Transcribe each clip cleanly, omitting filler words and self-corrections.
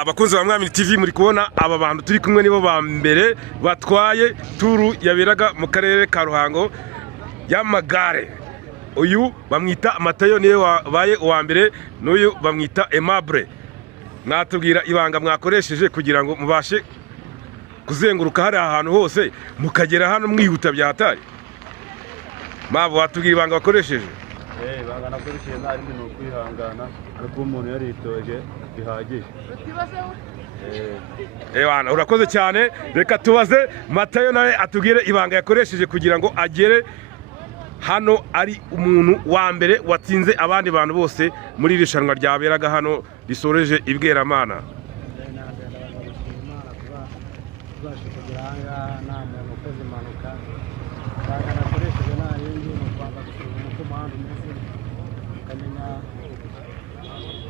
Abakunzi ba Mwami TV muri kubona aba bantu turi kumwe nibo ba mbere batwaye turu yaberaga mu karere ka Ruhango y'amagare. Uyu bamwita Matayo niwe wabaye uwa mbere, n'uyu bamwita Aimable. Mwatubwira ibanga mwakoresheje kugira ngo mubashe kuzenguruka hari ahantu hose mukagera hano mwihuta byatari? Mabo watubwira ibanga bakoresheje? Ibanga nakoresheje nari ndi no kwihangana kuko umuntu yaritoje bihagije. Bana urakoze cyane, reka tubaze Matayo nawe atubwire ibanga yakoresheje kugira ngo agere hano ari umuntu wa mbere watsinze abandi bantu bose muri irushanwa ryaberaga hano risoreje Ibweramana.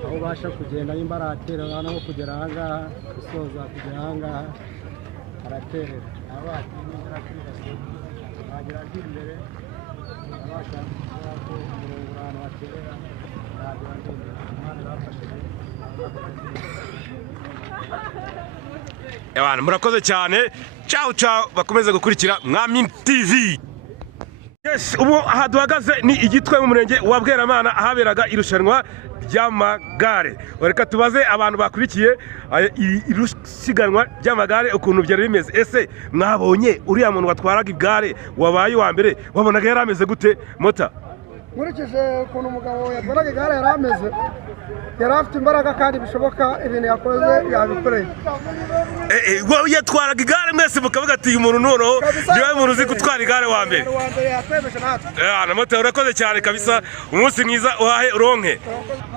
aho basha kugenda nimba araterera no kugera ahangaha gusoza kugera ahangaha araterera abati bagira imbere abasha ko umurongo ahantu baterera Bana murakoze cyane, ciao ciao, bakomeze gukurikira Mwami TV. Yes, ubu aha duhagaze ni igitwe mu murenge wa Bweramana ahaberaga irushanwa ry'amagare. Reka tubaze abantu bakurikiye irushanwa ry'amagare ukuntu byari bimeze. Ese mwabonye uriya muntu watwaraga igare wabaye wa mbere wabonaga yari ameze gute Mota? Nkurikije ukuntu umugabo yatwaraga igare yari ameze, yari afite imbaraga kandi bishoboka ibintu yakoze yabikoreye. Yatwaraga igare mwese mukavuga ati uyu muntu noneho niwe muntu uzi gutwara igare wa mbere. Mota urakoze cyane kabisa, umunsi mwiza uhahe uronke.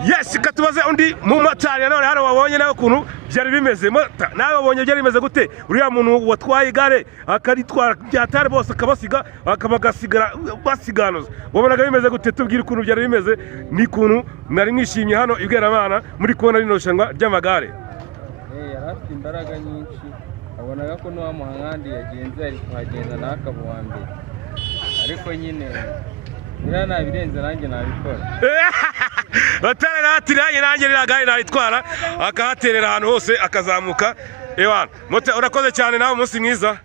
Yes, katubaze undi mu matari none hano wabonye nawe ukuntu byari bimeze. Mota nawe wabonye byari bimeze gute? Uriya muntu watwaye igare akaritwara byatari bose akabasiga akabagasigara basiganuza. Wabonaga bimeze gute? Tubwire ukuntu byari bimeze ni kuntu nari mwishimye hano Ibweramana muri kubona rino rushanwa ry'amagare. Yari afite imbaraga nyinshi, abonaga ko n'uwa muhangandi yagenze ari kuhagenda n'akaba uwa mbere, ariko nyine biriya nabirenze nanjye nabikora. Batarera ati nanjye riragare naritwara akahaterera ahantu hose akazamuka. Ewana Mota urakoze cyane, nawe umunsi mwiza.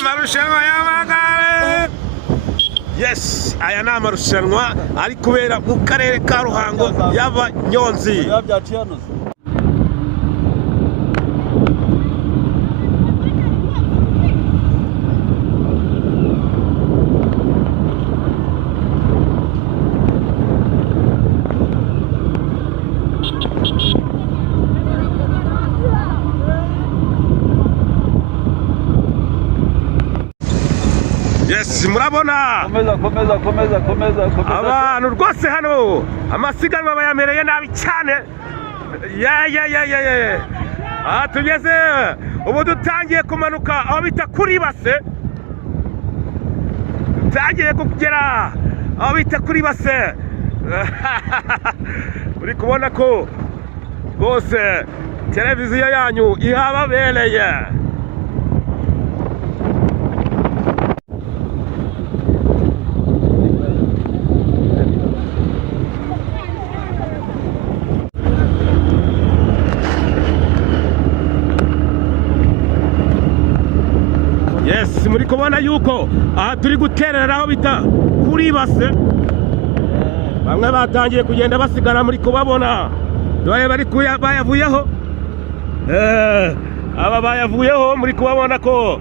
Amarushanwa y'amagare. Yes, aya ni amarushanwa ari kubera mu karere ka Ruhango y'Abanyonzi. Yes, murabona Komeza abantu rwose hano amasiganwa bayamereye nabi cyane. Tugeze ubu dutangiye kumanuka aho bita kuri base, dutangiye kugera aho bita kuri base. Uri kubona ko rwose televiziyo yanyu ihababereye. Yes, muri kubona yuko aha turi guterera aho bita kuri base. Bamwe batangiye kugenda basigana, muri kubabona dore bari bayavuyeho. Aba bayavuyeho muri kubabona ko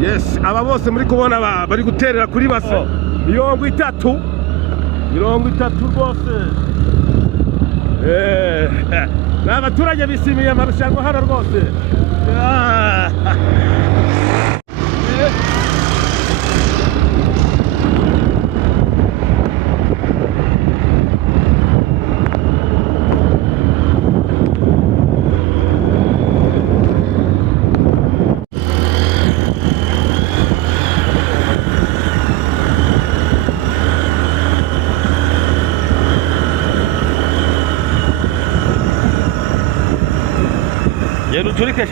yes, aba bose muri kubona bari guterera kuri base 30 rwose. N'abaturage bishimiye amarushanwa hano rwose. Turika.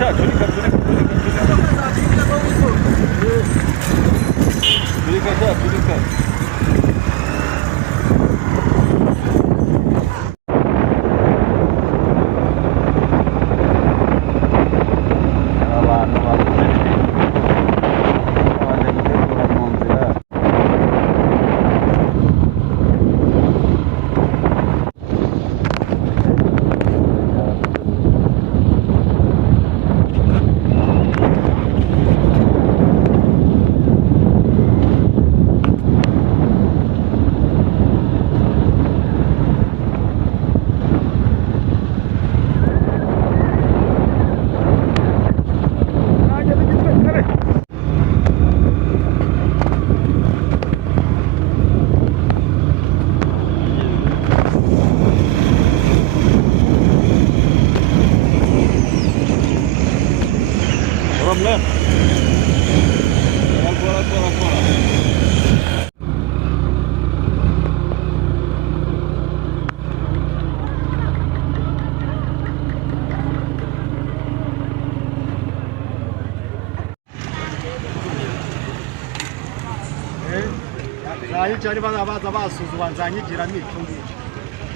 cyane baza basuzuma nzanyigira n'icyo ngicyo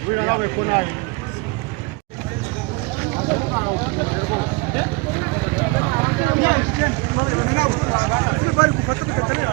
buriya nawe ko nawe bari gufata bikatanira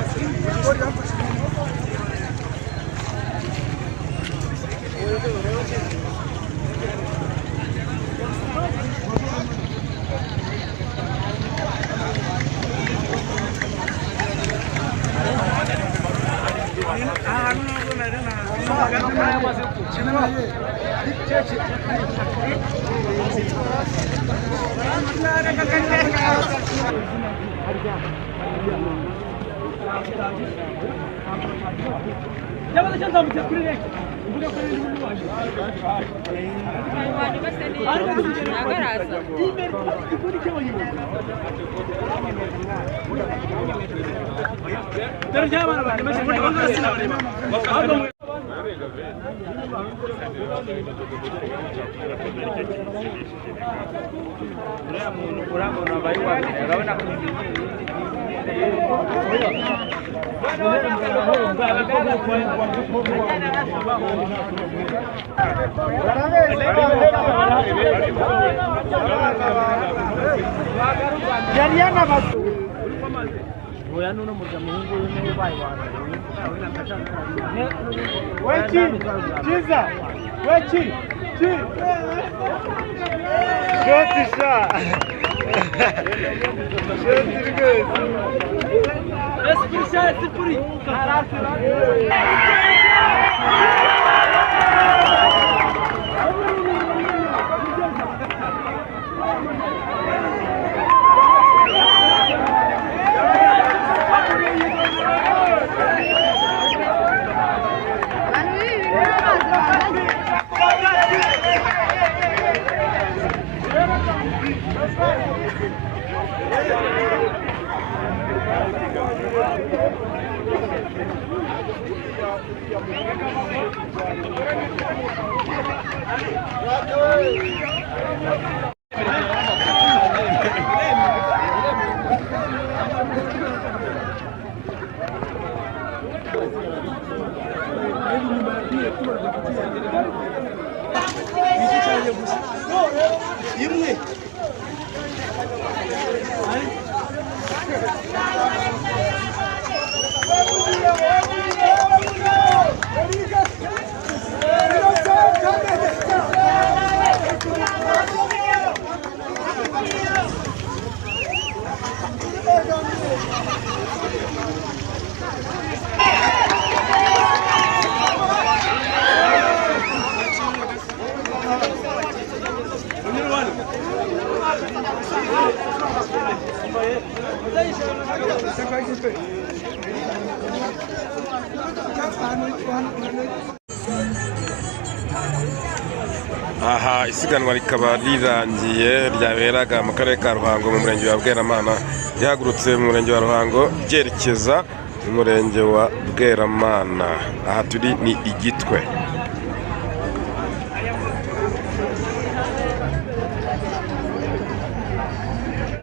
aha isiganwa rikaba rirangiye ryaberaga mu karere ka Ruhango mu murenge wa Bweramana ryahagurutse mu murenge wa Ruhango ryerekeza mu murenge wa Bweramana aha turi ni Igitwe.